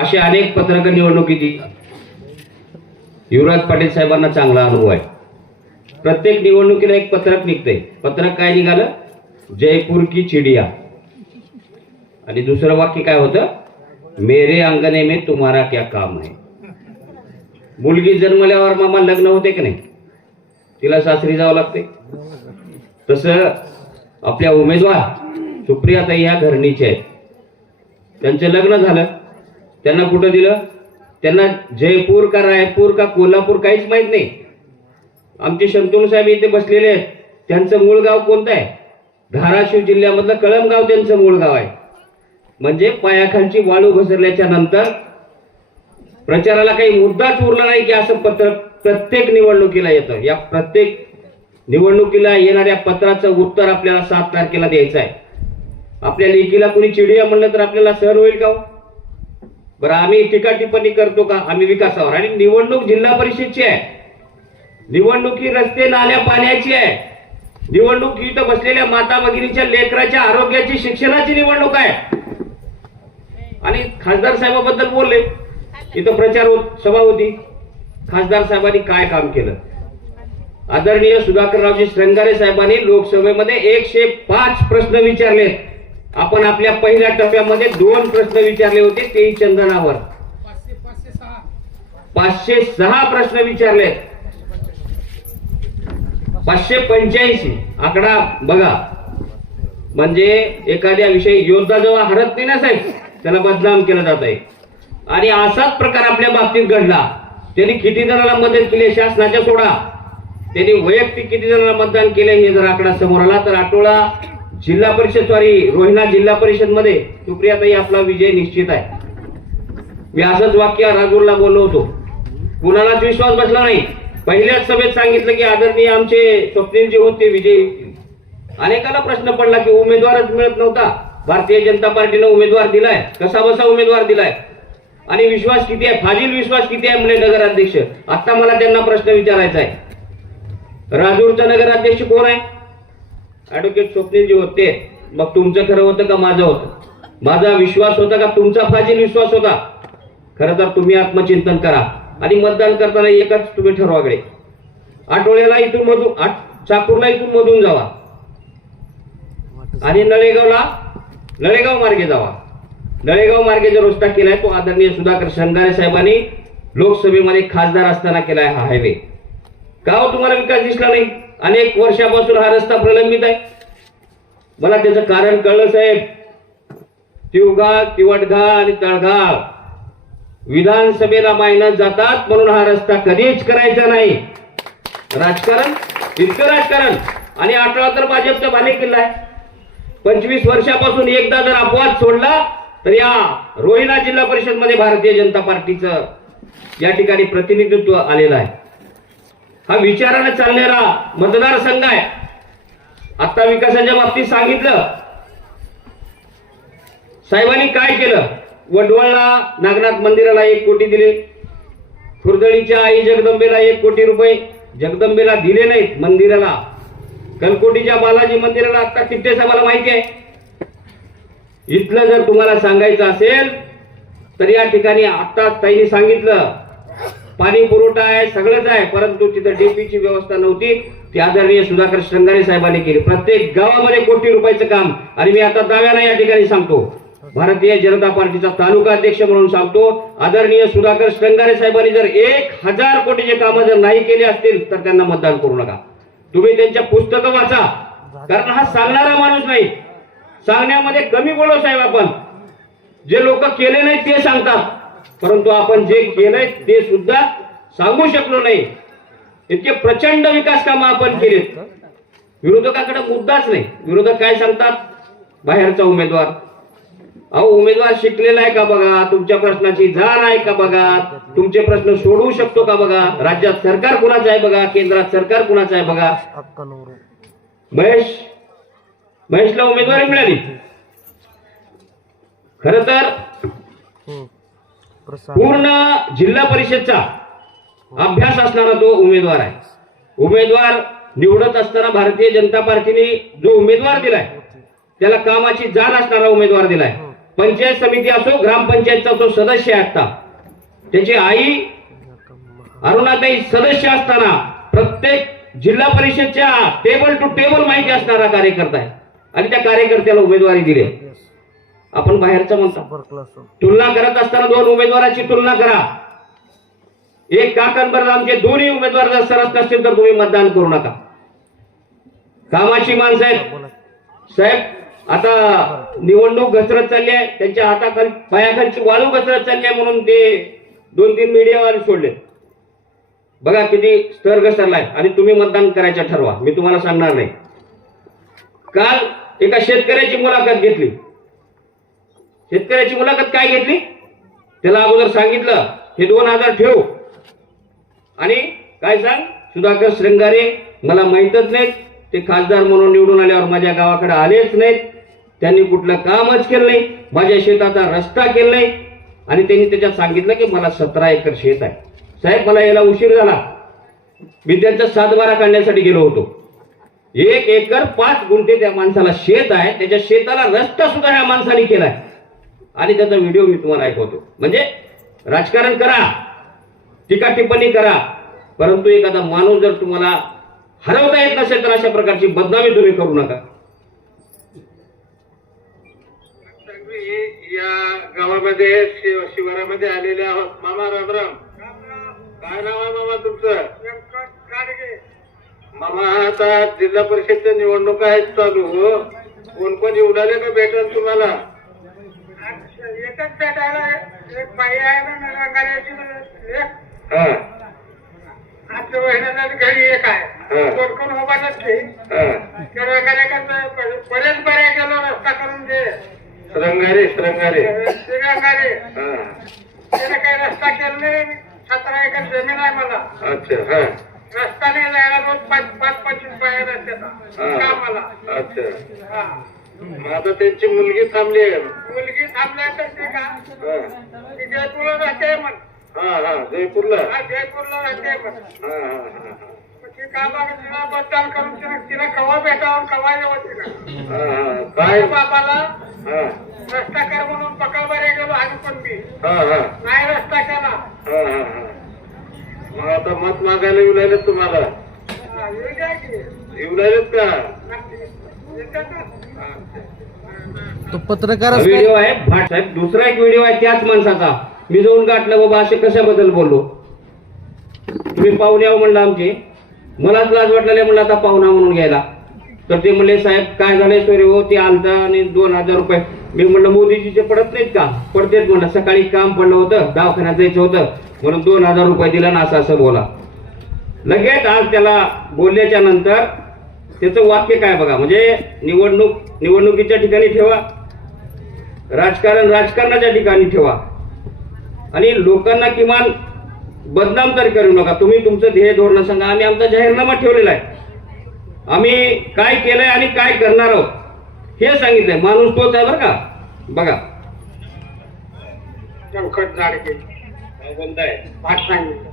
असे अनेक पत्रकार निवडणुकीची युवराज पाटील साहेबांना चांगला अनुभव आहे. प्रत्येक निवडणुकीला एक पत्रक निघते. पत्रक काय निघालं? जयपूर की चिडिया. आणि दुसरं वाक्य काय होतं? मेरे अंगने में तुम्हारा क्या काम है. मुलगी जन्मल्यावर मामा लग्न होते की नाही? तिला सासरी जावं लागते. तसं आपल्या उमेदवार सुप्रियाताई ह्या घरणीचे आहेत. त्यांचं लग्न झालं. त्यांना कुठं दिलं? त्यांना जयपूर का रायपूर का कोल्हापूर काहीच माहित नाही. आमचे शंतनू साहेब इथे बसलेले आहेत. त्यांचं मूळ गाव कोणतं आहे? धाराशिव जिल्ह्यामधलं कळमगाव त्यांचं मूळ गाव आहे. म्हणजे पायाखालची वाळू घसरल्याच्या नंतर प्रचाराला काही मुद्दाच उरला नाही की असं पत्र प्रत्येक निवडणुकीला येतं. या प्रत्येक निवडणुकीला येणाऱ्या पत्राचं उत्तर आपल्याला 7 तारखेला द्यायचं आहे. आपल्या लेकीला कुणी चिडिया म्हणलं तर आपल्याला सहन होईल का? बरं, आम्ही टीका टिप्पणी करतो का? आम्ही विकासावर. आणि निवडणूक जिल्हा परिषदची आहे. निवडणुकी रस्ते नाल्या पाण्याची आहे. निवडणूक इथं बसलेल्या माता भगिनीच्या लेकराच्या आरोग्याची शिक्षणाची निवडणूक आहे. आणि खासदार साहेबाबद्दल बोलले. इथं प्रचार सभा होती. खासदार साहेबांनी काय काम केलं? आदरणीय सुधाकररावजी श्रंगारे साहेबांनी लोकसभेमध्ये 105 प्रश्न विचारले. आपण आपल्या पहिल्या टप्प्यामध्ये 2 प्रश्न विचारले होते, तेही चंदनावर. 506 प्रश्न विचारले. 585 आकडा बघा. म्हणजे एखाद्या विषयी योद्धा जेव्हा हरत नाही ना साहेब, त्याला बदनाम केलं जात आहे. आणि असाच प्रकार आपल्या बाबतीत घडला. त्यांनी किती जणांना मदत केली शासनाच्या सोडा, त्यांनी वैयक्तिक किती जणांना मतदान केले हे जर आकडा समोर आला तर आठवडा जिल्हा परिषद रोहिणा जिल्हा परिषद मध्ये सुप्रियाताई आपला विजय निश्चित आहे. मी असंच वाक्य राजूरला बोललो होतो. कुणालाच विश्वास बसला नाही. पहिल्याच सभेत सांगितलं की आदरणीय आमचे स्वप्नीलजी होते विजयी. अनेकाला प्रश्न पडला की उमेदवारच मिळत नव्हता. भारतीय जनता पार्टीनं उमेदवार दिलाय, कसा बसा उमेदवार दिलाय आणि विश्वास किती आहे, फाजील विश्वास किती आहे म्हणले नगराध्यक्ष. आता मला त्यांना प्रश्न विचारायचा आहे. राजूरचा नगराध्यक्ष कोण आहे? ऍडव्होकेट स्वप्नीलजी होते. मग तुमचं खरं होतं का माझं होतं? माझा विश्वास होता का तुमचा फाजील विश्वास होता? खरं तर तुम्ही आत्मचिंतन करा आणि मतदान करताना एकच तुम्ही ठरवागळे. आठवड्याला इथून मधून चाकूरला इथून मधून जावा आणि नळेगाव मार्गे जावा. नळेगाव मार्गे जो रस्ता केलाय तो आदरणीय सुधाकर श्रंगारे साहेबांनी लोकसभेमध्ये खासदार असताना केलाय. हा हायवे का हो तुम्हाला विकास दिसला नाही? अनेक वर्षापासून हा रस्ता प्रलंबित आहे. मला त्याचं कारण कळलं साहेब. तिवगाव, तिवटगाव आणि तळगाव विधानसभेला मायनस जातात म्हणून हा रस्ता कधीच करायचा नाही. राजकारण, इतकं राजकारण. आणि 18 तर भाजपचा बाले किल्ला आहे. 25 वर्षापासून एकदा जर अपवाद सोडला तर या रोहिणा जिल्हा परिषद मध्ये भारतीय जनता पार्टीचं या ठिकाणी प्रतिनिधित्व आलेलं आहे. हा विचाराने चाललेला मतदारसंघ आहे. आता विकासाच्या बाबतीत सांगितलं. साहेबांनी काय केलं? वडवळला नागनाथ मंदिराला 1 कोटी दिले. खुर्दळीच्या आई जगदंबेला 1 कोटी रुपये जगदंबेला दिले नाहीत मंदिराला. कलकोटीच्या बालाजी मंदिराला आता तिट्टे साहेबाला माहिती आहे. इथलं जर तुम्हाला सांगायचं असेल तर या ठिकाणी आता ताईंनी सांगितलं पाणी पुरवठा आहे, सगळंच आहे, परंतु तिथं डीपीची व्यवस्था नव्हती. ती आदरणीय सुधाकर श्रंगारे साहेबांनी केली. प्रत्येक गावामध्ये कोटी रुपयाचं काम. आणि मी आता दाव्याने या ठिकाणी सांगतो, भारतीय जनता पार्टीचा तालुका अध्यक्ष म्हणून सांगतो, आदरणीय सुधाकर श्रंगारे साहेबांनी जर 1000 कोटीचे कामं जर नाही केले असतील तर त्यांना मतदान करू नका. तुम्ही त्यांच्या पुस्तकं वाचा. कारण हा सांगणारा माणूस नाही. सांगण्यामध्ये कमी बोलो साहेब. आपण जे लोक केले नाही ते सांगतात, परंतु आपण जे केलंय ते सुद्धा सांगू शकलो नाही. इतके प्रचंड विकास कामं आपण केलेत. विरोधकाकडे मुद्दाच नाही. विरोधक काय सांगतात? बाहेरचा उमेदवार. अहो, उमेदवार शिकलेला आहे का बघा, तुमच्या प्रश्नाची जाण आहे का बघा, तुमचे प्रश्न सोडवू शकतो का बघा, राज्यात सरकार कुणाचं आहे बघा, केंद्रात सरकार कुणाचं आहे बघा. महेशला उमेदवारी मिळाली. खर तर पूर्ण जिल्हा परिषदचा अभ्यास असणारा तो उमेदवार आहे. उमेदवार निवडत असताना भारतीय जनता पार्टीने जो उमेदवार दिलाय त्याला कामाची जाण असणारा उमेदवार दिलाय. पंचायत समिती असो, ग्रामपंचायतचा तो सदस्य आहे आता, त्याची आई अरुणाताई सदस्य असताना प्रत्येक जिल्हा परिषदच्या टेबल टू टेबल माहिती असणारा कार्यकर्ता आहे आणि त्या कार्यकर्त्याला उमेदवारी दिली. आपण बाहेरचा म्हणतो, तुलना करत असताना दोन उमेदवाराची तुलना करा. एक काकणबरोबर आमचे दोन्ही उमेदवार जर सरस नसतील तर तुम्ही मतदान करू नका. कामाची माणसं आहेत साहेब. आता निवडणूक घसरत चालली आहे, त्यांच्या हाताखाली पायाखालची वाळू घसरत चालली आहे म्हणून ते 2-3 मीडियावाले सोडले. बघा किती स्तर घसरलाय आणि तुम्ही मतदान करायचं ठरवा, मी तुम्हाला सांगणार नाही. काल एका शेतकऱ्याची मुलाखत घेतली. शेतकऱ्याची मुलाखत काय घेतली, त्याला अगोदर सांगितलं हे 2000 ठेव आणि काय सांग, सुधाकर श्रृंगारे मला माहीतच नाहीत, ते खासदार म्हणून निवडून आल्यावर माझ्या गावाकडे आलेच नाहीत, त्यांनी कुठलं कामच केलं नाही, माझ्या शेताचा रस्ता केला नाही आणि त्यांनी त्याच्यात सांगितलं की मला 17 एकर शेत आहे. साहेब मला याला उशीर झाला, मी त्यांचा 7-12 काढण्यासाठी गेलो होतो. 1 एकर 5 गुंठे त्या माणसाला शेत आहे, त्याच्या शेताला रस्ता सुद्धा ह्या माणसाने केलाय आणि त्याचा व्हिडिओ मी तुम्हाला ऐकवतो. म्हणजे राजकारण करा, टीका टिप्पणी करा, परंतु एखादा माणूस जर तुम्हाला हरवता येत नसेल तर अशा प्रकारची बदनामी तुम्ही करू नका. या गावामध्ये शिवारामध्ये आलेले आहोत. मामा रामराम, काय नाव आहे मामा तुमचं? मामा आता जिल्हा परिषदच्या निवडणुका आहेत चालू, कोण कोण निवडाले का भेटेल तुम्हाला? एकच भेटायला एक बाई आहे ना नरंगाऱ्याची, आपल्या बहिणीला घरी एक आहे, कोण उभा नसते बरेच बऱ्या गेलो रस्ता करून दे. श्रंगारे श्रंगारे श्रीरंगारे त्याने काही रस्ता केला नाही. 17 एकर जमीन आहे मला. अच्छा, रस्ता नाही जायला रोज 5-25 बाहेर रस्त्याचा कामाला. अच्छा, मग आता त्यांची मुलगी थांबली आहे. मुलगी थांबल्या तर ते का ती जयपूरला राहते म्हण. जयपूरला. जयपूरला राहते म्हण. ती का बघ तिला मतदान करून तिला कवा भेटावं कवा यावं तिला. काय बाबाला रस्ता कर म्हणून पकळबारे गेलो आणि पण मी नाही रस्ता केला. मग आता मत मागायला येऊ लागलेत तुम्हाला? येऊ लागलेत का? तो पत्रकार व्हिडिओ आहे भाट साहेब. दुसरा एक व्हिडिओ आहे त्याच माणसाचा, मी जाऊन गाठलं बाबा असे कशाबद्दल बोललो, तुम्ही पाहुणे आहो म्हणलं आमचे, मलाच लाज वाटलेले म्हणलं आता पाहुणा म्हणून घ्यायला. तर ते म्हणले साहेब काय झालंय सोयरे हो, ते आलता आणि 2000 रुपये. मी म्हणलं मोदीजीचे पडत नाहीत का? पडतेच म्हणलं, सकाळी काम पडलं होतं, दवाखान्यात जायचं होतं म्हणून 2000 रुपये दिला ना असं बोला. लगेच आज त्याला बोलल्याच्या नंतर त्याचं वाक्य काय बघा, म्हणजे निवडणुकीच्या ठिकाणी ठेवा, राजकारणाच्या ठिकाणी ठेवा आणि लोकांना किमान बदनाम तर करू नका. तुम्ही तुमचं ध्येय धोरण सांगा. आम्ही आमचा जाहीरनामा ठेवलेला आहे, आम्ही काय केलंय आणि काय करणार आहोत हे सांगितलंय. माणूस तोच आहे बरं का. बघा चौकट जाडके कोणताय भाट सांगितलं.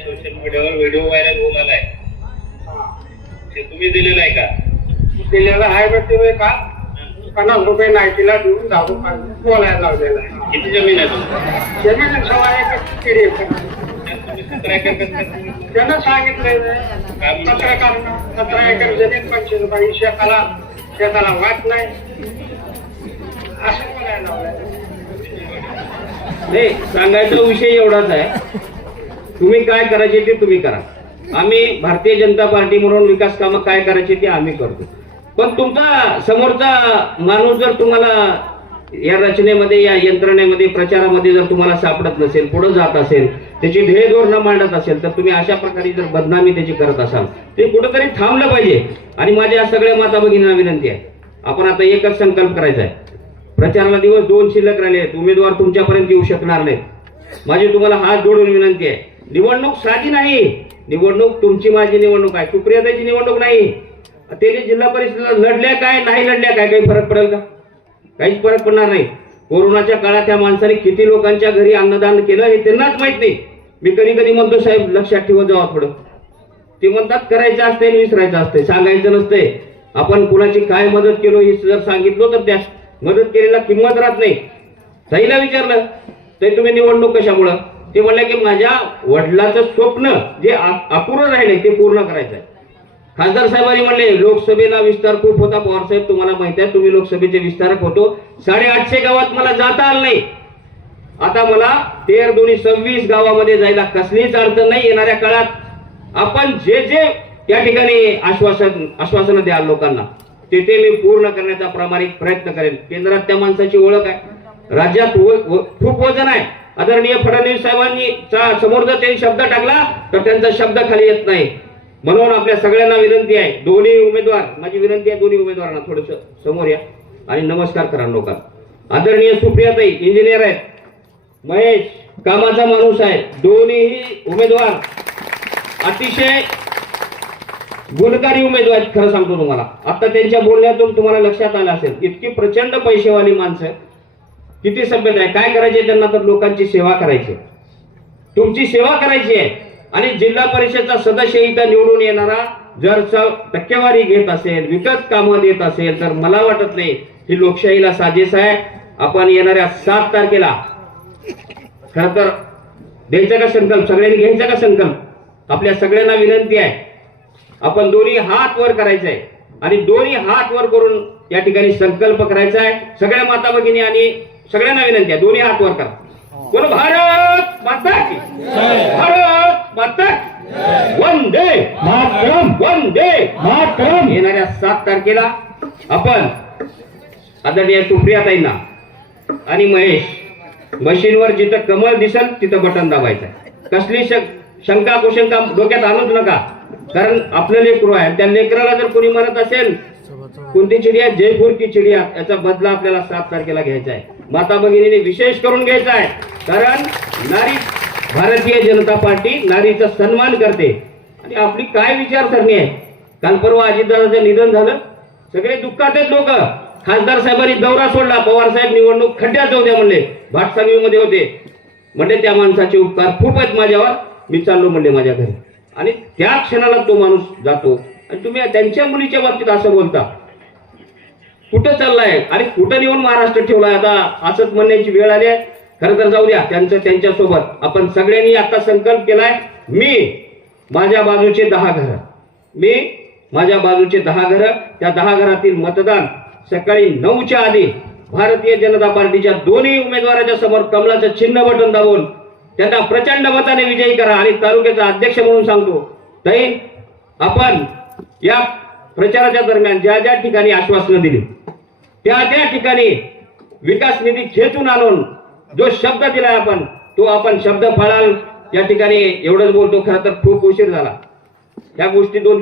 सोशल मीडियावर व्हिडिओ व्हायरल होत आलाय, ते तुम्ही दिलेला आहे का? दिलेला आहे बघ ते का 50 रुपये नाही तिला देऊन जाऊ बोलायला लावलेला आहे. किती जमीन आहे तुमची? जमीन 6 एकर किती एकर तुम्ही 17 एकर करता? त्यानं सांगितलं 17 एकर जमीन 25 रुपये शेताला वाट नाही असं बोलायला लावलं. नाही, सांगायचा विषय एवढाच आहे, तुम्ही काय करायचे ते तुम्ही करा. आम्ही भारतीय जनता पार्टी म्हणून विकास कामं काय करायचे ते आम्ही करतो. पण तुमचा समोरचा माणूस जर तुम्हाला या रचनेमध्ये या यंत्रणेमध्ये प्रचारामध्ये जर तुम्हाला सापडत नसेल, पुढे जात असेल, त्याची ध्येय धोरणं मांडत असेल, तर तुम्ही अशा प्रकारे जर बदनामी त्याची करत असाल ते कुठेतरी थांबलं पाहिजे. आणि माझ्या सगळ्या माता भगिनींना विनंती आहे, आपण आता एकच संकल्प करायचा आहे. प्रचाराला दिवस 2 शिल्लक राहिले आहेत, उमेदवार तुमच्यापर्यंत येऊ शकणार नाहीत. माझी तुम्हाला हात जोडून विनंती आहे, निवडणूक साधी नाही, निवडणूक तुमची माझी निवडणूक आहे, सुप्रियाताईची निवडणूक नाही. त्यांनी जिल्हा परिषदेला लढल्या काय नाही लढल्या काय काही फरक पडेल का? काहीच फरक पडणार नाही. कोरोनाच्या काळात त्या माणसाने किती लोकांच्या घरी अन्नदान केलं हे त्यांनाच माहित नाही. मी कधी कधी म्हणतो साहेब लक्षात ठेवत जावा थोडं. ते म्हणतात करायचं असतंय विसरायचं असतंय, सांगायचं नसतंय. आपण कुणाची काय मदत केलो हे जर सांगितलं तर मदत केलेला किंमत राहत नाही. ताईला विचारलं तर तुम्ही निवडणूक कशामुळं, ते म्हणले की माझ्या वडिलाचं स्वप्न जे अपुरं राहिले ते पूर्ण करायचं आहे. खासदार साहेबांनी म्हणले लोकसभेला विस्तार खूप होता. पवार साहेब तुम्हाला माहिती आहे, तुम्ही लोकसभेचे विस्तारक होतो. 850 गावात मला जाता आलं नाही. आता मला 13-26 गावामध्ये जायला कसलीच अडचण नाही. येणाऱ्या काळात आपण जे जे त्या ठिकाणी आश्वासनं द्याल लोकांना ते मी पूर्ण करण्याचा प्रामाणिक प्रयत्न करेन. केंद्रात त्या माणसाची ओळख आहे, राज्यात खूप वजन आहे. आदरणीय फडणवीस साहेबांनी समोर जर त्यांनी शब्द टाकला तर त्यांचा शब्द खाली येत नाही. म्हणून आपल्या सगळ्यांना विनंती आहे, दोन्ही उमेदवार, माझी विनंती आहे दोन्ही उमेदवारांना थोडस समोर या आणि नमस्कार करा लोकांना. आदरणीय सुप्रियाताई इंजिनियर आहेत, महेश कामाचा माणूस आहे. दोन्हीही उमेदवार अतिशय गुणकारी उमेदवार आहेत. खरं सांगतो तुम्हाला, आता त्यांच्या बोलण्यातून तुम्हाला लक्षात आलं असेल इतकी प्रचंड पैसेवाली माणसं, किती सभ्यता आहे. काय करायचे त्यांना तर लोकांची सेवा करायची, तुमची सेवा करायची आहे. आणि जिल्हा परिषदचा सदस्य इथं निवडून येणारा जर टक्केवारी घेत असेल, विकास कामं देत असेल तर मला वाटत नाही ही लोकशाहीला साजेस आहे. आपण येणाऱ्या 7 तारखेला खर तर द्यायचा का संकल्प, सगळ्यांनी घ्यायचा का संकल्प. आपल्या सगळ्यांना विनंती आहे, आपण दोन्ही हात वर करायचे आहे आणि दोन्ही हात वर करून या ठिकाणी संकल्प करायचा आहे. सगळ्या माता भगिनी आणि सगळ्यांना विनंती आहे, दोन्ही हात वर करा. बोलो भारत माता की, भारत माता की, वंदे मातरम, वंदे मातरम. येणाऱ्या 7 तारखेला आपण आदरणीय सुप्रियाताईंना आणि महेश मशीनवर जिथं कमल दिसल तिथं बटन दाबायचं. कसली शंका कुशंका डोक्यात आणूच नका, कारण आपलं लेकरू आहे. त्या लेकराला जर कोणी म्हणत असेल कोणती चिडिया, जयपूर की चिडिया, याचा बदला आपल्याला 7 तारखेला घ्यायचा आहे. माता भगिनीने विशेष करून घ्यायचा आहे, कारण नारी, भारतीय जनता पार्टी नारीचा सन्मान करते आणि आपली काय विचारसरणी आहे. काल परवा अजितदादाचं निधन झालं, सगळे दुःखात आहेत लोक. खासदार साहेबांनी दौरा सोडला, पवार साहेब निवडणूक खड्ड्यात जाऊ द्या म्हणले, भाटसांगवीमध्ये होते. म्हणजे त्या माणसाचे उपकार खूप आहेत माझ्यावर, मी चाललो म्हणले माझ्या घरी. आणि त्या क्षणाला तो माणूस जातो आणि तुम्ही त्यांच्या मुलीच्या बाबतीत असं बोलता. कुठं चाललाय आणि कुठं नेऊन महाराष्ट्र ठेवलाय. आता असंच म्हणण्याची वेळ आली आहे. खरं तर जाऊ द्या, त्यांच्या सोबत आपण सगळ्यांनी आता संकल्प केलाय, मी माझ्या बाजूचे 10 घर, मी माझ्या बाजूचे 10 घर, त्या 10 घरातील मतदान सकाळी 9च्या आधी भारतीय जनता पार्टीच्या दोन्ही उमेदवाराच्या समोर कमलाचं चिन्ह बटन दाबून त्यांना प्रचंड मताने विजयी करा. आणि तालुक्याचा अध्यक्ष म्हणून सांगतो, ताई आपण या प्रचाराच्या दरम्यान ज्या ज्या ठिकाणी आश्वासनं दिली त्या ठिकाणी विकास निधी खेचून आणून जो शब्द दिलाय आपण तो आपण शब्द पाळाल. या ठिकाणी एवढंच बोलतो. खरं तर खूप उशीर झाला, या गोष्टी 2